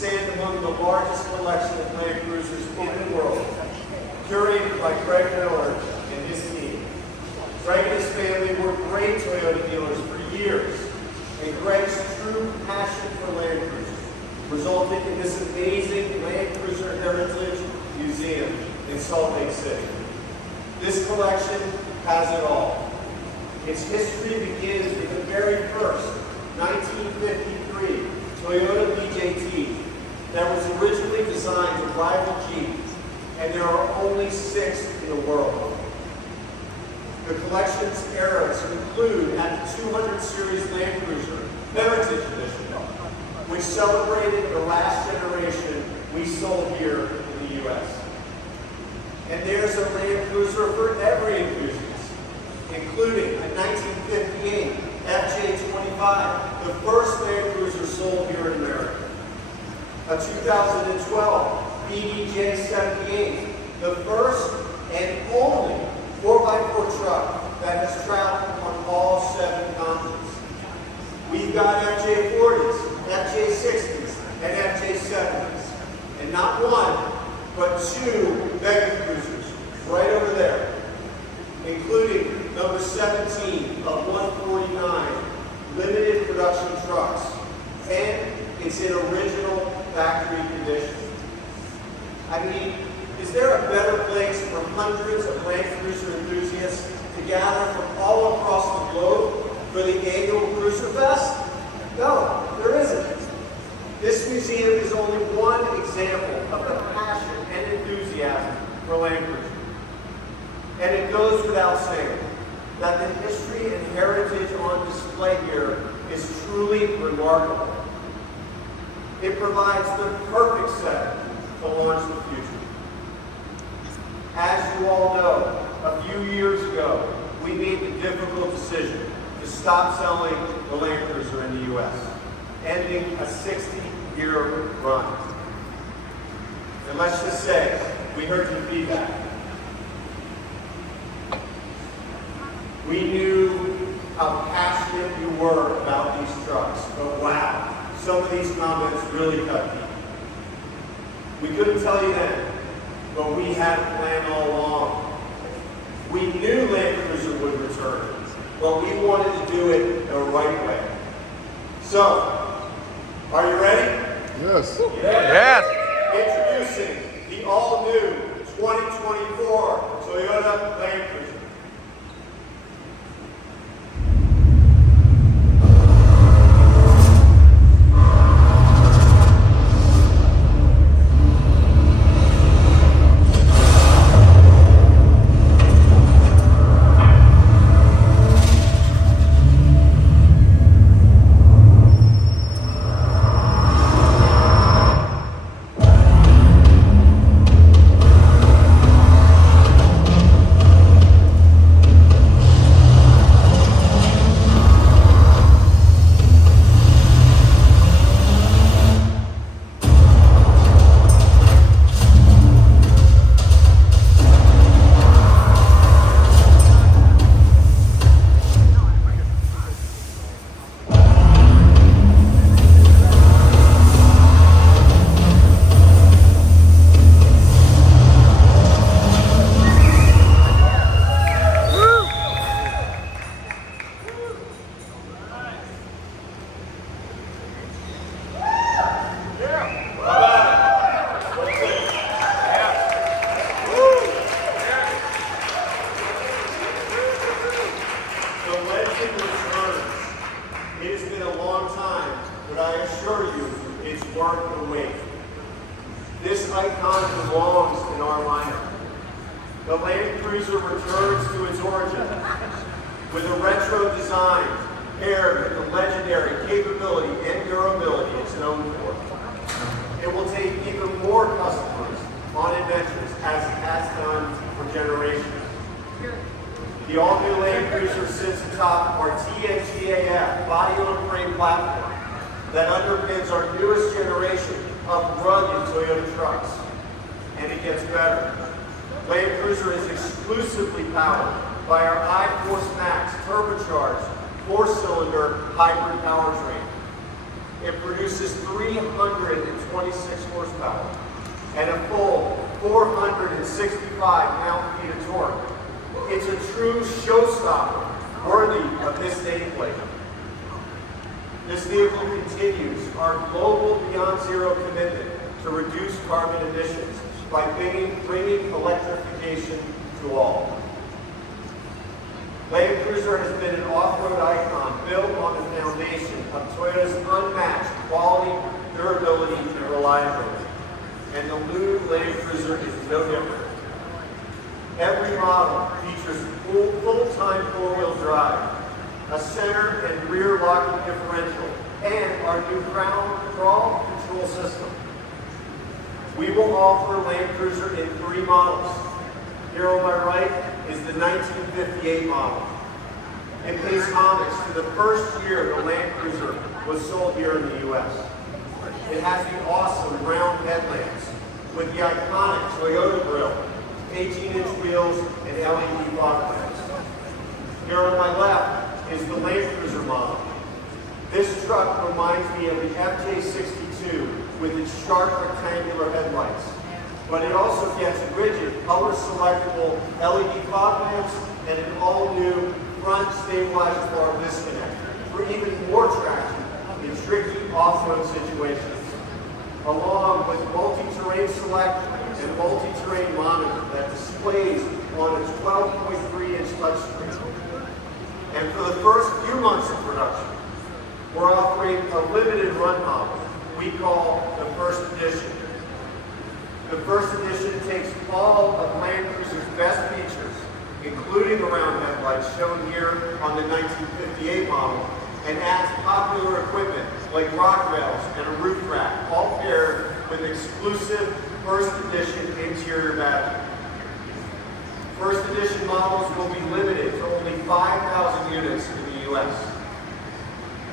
stand among the largest collection of Land Cruisers in the world, curated by Greg Miller and his team. Greg and his family were great Toyota dealers for years, and Greg's true passion for Land Cruisers resulted in this amazing Land Cruiser Heritage Museum in Salt Lake City. This collection has it all. Its history begins with the very first 1953 Toyota BJT that was originally designed to rival Jeep, and there are only 6 in the world. The collection's eras include at the 200 Series Land Cruiser Heritage Edition, which celebrated the last generation we sold here in the U.S. And there's a Land Cruiser for every enthusiast, including a 1958 FJ25, the first Land Cruiser sold here in America. A 2012 BDJ78, the first and only 4x4 truck that has traveled on all 7 continents. We've got FJ40s, FJ60s, and FJ70s, and not one, but 2 mega cruisers right over there, including number 17 of 149 limited production trucks, and it's in original factory condition. I mean, is there a better place for hundreds of Land Cruiser enthusiasts to gather from all across the globe for the annual Cruiser Fest? No, there isn't. This museum is only one example of the passion and enthusiasm for Land Cruiser. And it goes without saying that the history and heritage on display here is truly remarkable. It provides the perfect setting to launch the future. As you all know, a few years ago, we made the difficult decision to stop selling the Land Cruiser in the U.S., ending a 60-year run. And let's just say, we heard your feedback. We knew how passionate you were about these trucks, but wow, some of these comments really cut deep. We couldn't tell you then, but we had a plan all along. We knew Land Cruiser would return, but we wanted to do it the right way. So, are you ready? Yes. Yes. Introducing the all-new 2024 Toyota Land Cruiser. This icon belongs in our lineup. The Land Cruiser returns to its origin with a retro design paired with the legendary capability and durability it's known for. It will take even more customers on adventures as it has done for generations. The all-new Land Cruiser sits atop our TNGAF body-on-frame platform that underpins our newest generation of rugged Toyota trucks. And it gets better. Land Cruiser is exclusively powered by our iForce Max turbocharged 4-cylinder hybrid powertrain. It produces 326 horsepower and a full 465 pound-feet of torque. It's a true showstopper worthy of this nameplate. This vehicle continues our global Beyond Zero commitment to reduce carbon emissions by bringing electrification to all. Land Cruiser has been an off-road icon built on the foundation of Toyota's unmatched quality, durability, and reliability. And the new Land Cruiser is no different. Every model features full-time four-wheel drive, a center and rear locking differential, and our new crawl control system. We will offer Land Cruiser in 3 models. Here on my right is the 1958 model. It pays homage to the first year the Land Cruiser was sold here in the U.S. It has the awesome round headlamps with the iconic Toyota grille, 18-inch wheels, and LED fog lamps. Here on my left is the Land Cruiser model. This truck reminds me of the FJ62 with its sharp rectangular headlights, but it also gets rigid, color-selectable LED fog lamps and an all-new front stabilizer bar disconnect for even more traction in tricky off-road situations, along with multi-terrain select and multi-terrain monitor that displays on a 12.3-inch touchscreen. And for the first few months of production, we're offering a limited run model we call the First Edition. The First Edition takes all of Land Cruiser's best features, including the round headlights shown here on the 1958 model, and adds popular equipment like rock rails and a roof rack, all paired with exclusive First Edition interior badging. First Edition models will be limited to only 5,000 units in the U.S.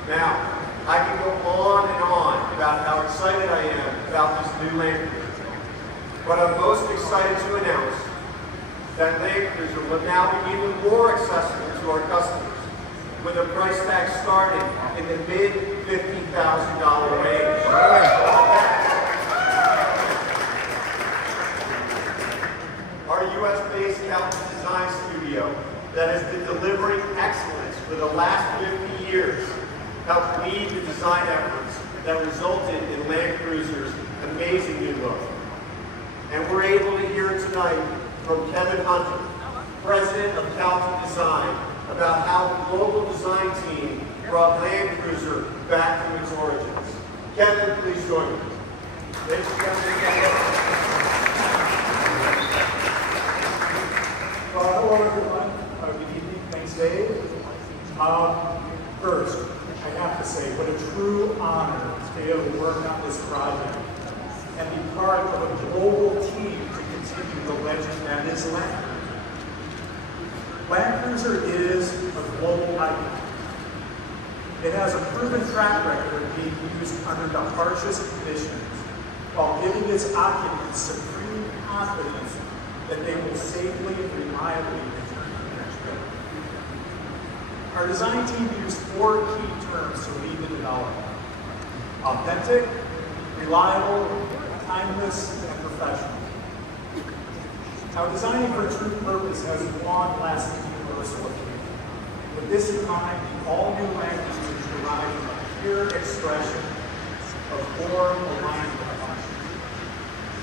Now, I can go on and on about how excited I am about this new Land Cruiser, but I'm most excited to announce that Land Cruiser will now be even more accessible to our customers, with a price tag starting in the mid-$50,000 range. Our U.S.-based Calvin Design Studio that has been delivering excellence for the last 50 years helped lead the design efforts that resulted in Land Cruiser's amazing new look. And we're able to hear tonight from Kevin Hunter, president of Calvin Design, about how the global design team brought Land Cruiser back to its origins. Kevin, please join me. Thanks for coming. Hello everyone. Good evening. Thanks, Dave. First, I have to say what a true honor to be able to work on this project and be part of a global team to continue the legend that is Land Cruiser. Land Cruiser is a global icon. It has a proven track record of being used under the harshest conditions while giving its occupants supreme confidence that they will safely and reliably return to their trip. Our design team used 4 key terms to lead the development: authentic, reliable, timeless, and professional. Now, designing for true purpose has long-lasting universal appeal. With this in mind, all new Land Cruisers derive from a pure expression of form aligned with function.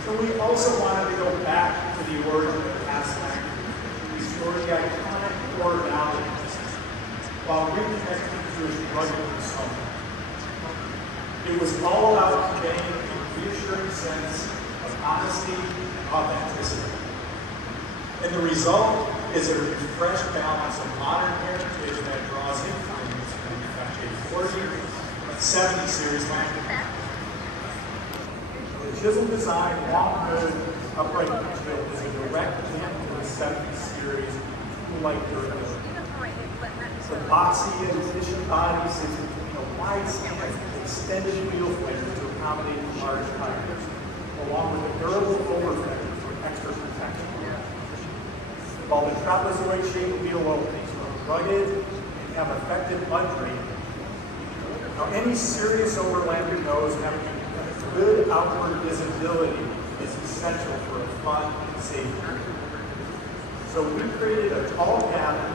So we also wanted to go back to the origin of past Land Cruiser to restore the iconic core values while reconnecting to its rugged persona. It was all about conveying a reassuring sense of honesty and authenticity. And the result is a refreshed balance of modern heritage that draws influence from the FJ40 and 70 series Land Cruiser. The chisel design, long-hood, upright windshield is a direct link to the 70 series light durability. The boxy and efficient body sits between a wide stance with extended wheel flares to accommodate large tires, along with a durable overfender for extra protection. While the trapezoid-shaped wheel well makes them rugged and have effective mud drainage, Now, any serious overlander knows having good outward visibility is essential for a fun and safe journey. So we created a tall cabin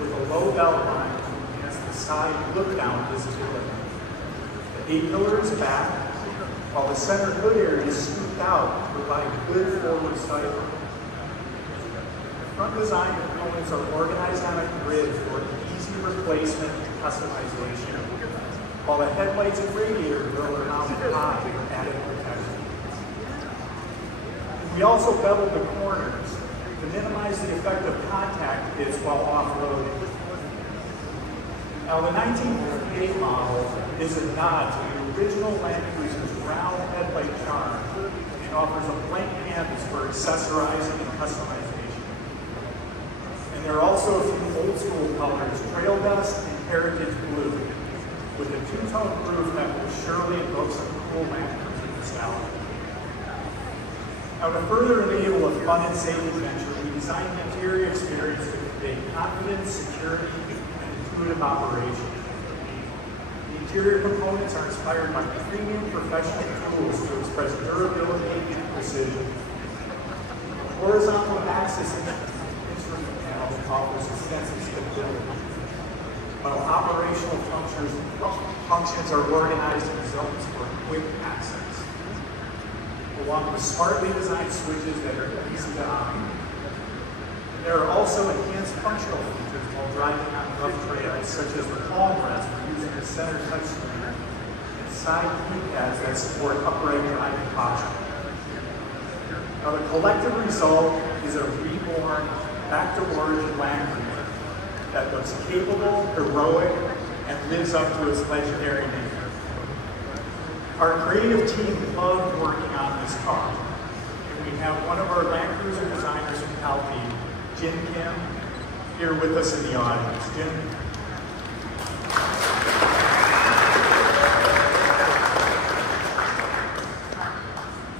with a low belt line to enhance the side look-down visibility. The A-pillar is back, while the center hood area is scooped out to provide good forward sight. The front design components are organized on a grid for easy replacement and customization, while the headlights and radiator grill are mounted high for added protection. We also beveled the corners to minimize the effect of contact hits while off-roading. Now, the 1958 model is a nod to the original Land Cruiser's round headlight charm and offers a blank canvas for accessorizing and customization. And there are also a few old school colors, trail dust and heritage blue, with a two-tone roof that will surely evoke some cool Land Cruiser nostalgia. Now, to further enable a fun and safe adventure, we designed the interior experience to convey confidence, security, and intuitive operation. The interior components are inspired by premium professional tools to express durability and precision. The horizontal axis instrument panel offers extensive stability, while operational functions are organized in zones for quick access, along with smartly designed switches that are easy to operate. There are also enhanced functional features while driving on rough trails, such as the palm rest for using the center touchscreen and side keypads that support upright driving posture. Now, the collective result is a reborn, back-to-origin Land Cruiser that looks capable, heroic, and lives up to its legendary name. Our creative team loved working on this car, and we have one of our Land Cruiser designers from Alpine, Jim Kim, here with us in the audience. Jim?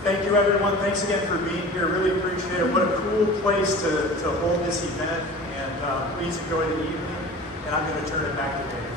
Thank you, everyone. Thanks again for being here. Really appreciate it. What a cool place to hold this event, and please enjoy the evening, and I'm going to turn it back to Dave.